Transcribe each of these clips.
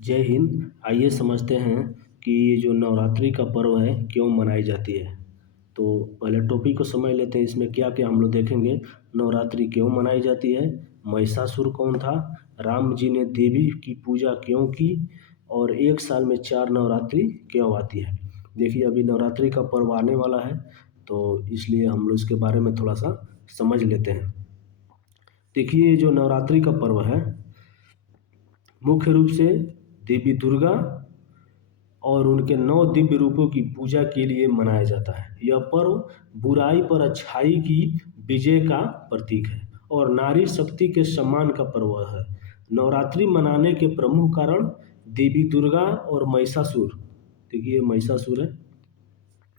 जय हिंद। आइए समझते हैं कि ये जो नवरात्रि का पर्व है क्यों मनाई जाती है। तो पहले टॉपिक को समझ लेते हैं, इसमें क्या क्या हम लोग देखेंगे। नवरात्रि क्यों मनाई जाती है, महिषासुर कौन था, राम जी ने देवी की पूजा क्यों की, और एक साल में 4 नवरात्रि क्यों आती है। देखिए अभी नवरात्रि का पर्व आने वाला है, तो इसलिए हम लोग इसके बारे में थोड़ा सा समझ लेते हैं। देखिए जो नवरात्रि का पर्व है मुख्य रूप से देवी दुर्गा और उनके 9 दिव्य रूपों की पूजा के लिए मनाया जाता है। यह पर्व बुराई पर अच्छाई की विजय का प्रतीक है और नारी शक्ति के सम्मान का पर्व है। नवरात्रि मनाने के प्रमुख कारण देवी दुर्गा और महिषासुर, देखिए महिषासुर है,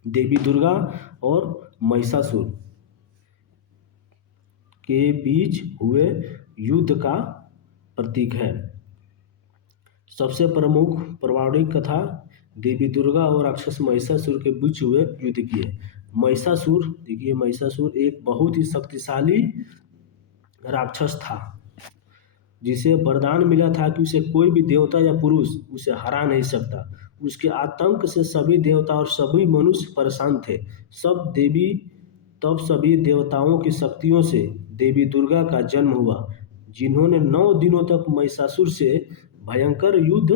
देवी दुर्गा और महिषासुर के बीच हुए युद्ध का प्रतीक है। सबसे प्रमुख पौराणिक कथा देवी दुर्गा और राक्षस महिषासुर के बीच हुए युद्ध की है। महिषासुर, देखिए महिषासुर एक बहुत ही शक्तिशाली राक्षस था जिसे वरदान मिला था कि उसे कोई भी देवता या पुरुष उसे हरा नहीं सकता। उसके आतंक से सभी देवता और सभी मनुष्य परेशान थे। तब सभी देवताओं की शक्तियों से देवी दुर्गा का जन्म हुआ, जिन्होंने 9 दिनों तक महिषासुर से भयंकर युद्ध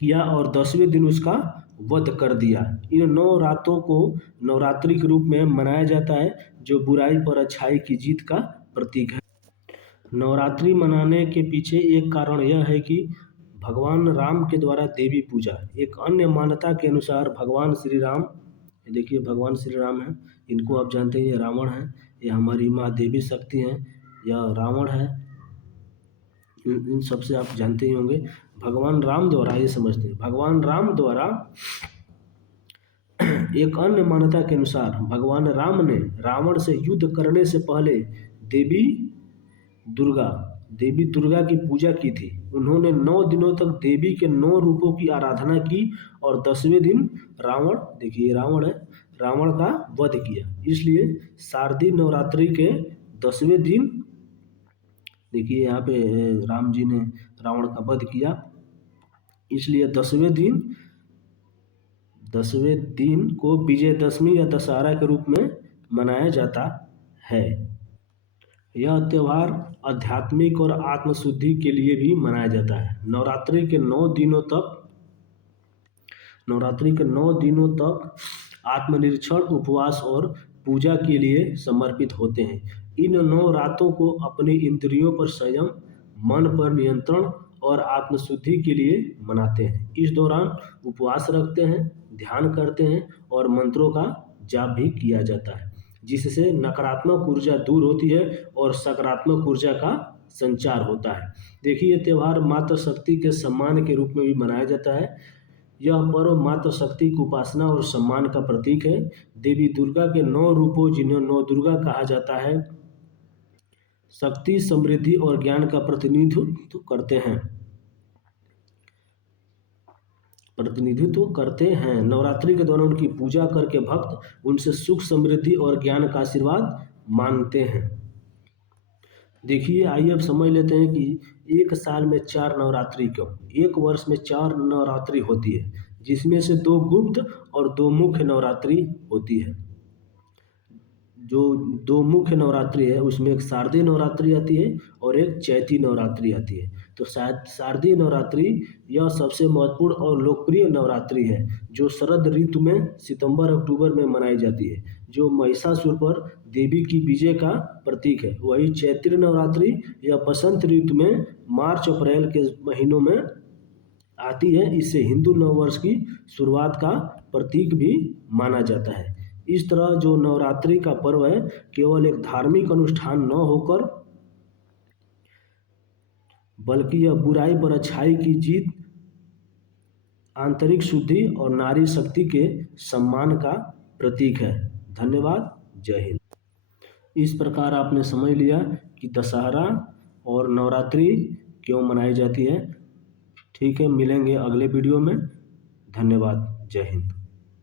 किया और 10वें दिन उसका वध कर दिया। इन 9 रातों को नवरात्रि के रूप में मनाया जाता है, जो बुराई पर अच्छाई की जीत का प्रतीक है। नवरात्रि मनाने के पीछे एक कारण यह है कि भगवान राम के द्वारा देवी पूजा। एक अन्य मान्यता के अनुसार भगवान श्री राम, देखिए भगवान श्री राम हैं, इनको आप जानते हैं, ये रावण है, ये हमारी माँ देवी शक्ति हैं, यह रावण है, इन सबसे आप जानते ही होंगे। भगवान राम द्वारा, ये समझते हैं, भगवान राम द्वारा एक अन्य मान्यता के अनुसार भगवान राम ने रावण से युद्ध करने से पहले देवी दुर्गा की पूजा की थी। उन्होंने 9 दिनों तक देवी के 9 रूपों की आराधना की और 10वें दिन रावण, देखिए रावण है, रावण का वध किया। इसलिए शारदीय नवरात्रि के 10वें दिन, देखिए यहाँ पे राम जी ने रावण का वध किया, इसलिए 10वें दिन को विजयदशमी या दशहरा के रूप में मनाया जाता है। यह त्यौहार आध्यात्मिक और आत्मशुद्धि के लिए भी मनाया जाता है। नवरात्रि के 9 दिनों तक आत्मनिरीक्षण, उपवास और पूजा के लिए समर्पित होते हैं। इन 9 रातों को अपने इंद्रियों पर संयम, मन पर नियंत्रण और आत्मशुद्धि के लिए मनाते हैं। इस दौरान उपवास रखते हैं, ध्यान करते हैं और मंत्रों का जाप भी किया जाता है, जिससे नकारात्मक ऊर्जा दूर होती है और सकारात्मक ऊर्जा का संचार होता है। देखिए ये त्यौहार माता शक्ति के सम्मान के रूप में भी मनाया जाता है। यह पर्व माता शक्ति की उपासना और सम्मान का प्रतीक है। देवी दुर्गा के 9 रूपों, जिन्हें 9 दुर्गा कहा जाता है, शक्ति, समृद्धि और ज्ञान का प्रतिनिधित्व करते हैं। नवरात्रि के दौरान उनकी पूजा करके भक्त उनसे सुख, समृद्धि और ज्ञान का आशीर्वाद मांगते हैं। देखिए आइए अब समझ लेते हैं कि एक साल में 4 नवरात्रि क्यों। एक वर्ष में 4 नवरात्रि होती है, जिसमें से 2 गुप्त और 2 मुख्य नवरात्रि होती है। जो 2 मुख्य नवरात्रि है उसमें एक शारदीय नवरात्रि आती है और एक चैती नवरात्रि आती है। तो शारदीय नवरात्रि यह सबसे महत्वपूर्ण और लोकप्रिय नवरात्रि है, जो शरद ऋतु में सितंबर-अक्टूबर में मनाई जाती है, जो महिषासुर पर देवी की विजय का प्रतीक है। वही चैत्री नवरात्रि यह बसंत ऋतु में मार्च-अप्रैल के महीनों में आती है। इसे हिंदू नववर्ष की शुरुआत का प्रतीक भी माना जाता है। इस तरह जो नवरात्रि का पर्व है केवल एक धार्मिक अनुष्ठान न होकर, बल्कि यह बुराई पर अच्छाई की जीत, आंतरिक शुद्धि और नारी शक्ति के सम्मान का प्रतीक है। धन्यवाद। जय हिंद। इस प्रकार आपने समझ लिया कि दशहरा और नवरात्रि क्यों मनाई जाती है। ठीक है, मिलेंगे अगले वीडियो में। धन्यवाद। जय हिंद।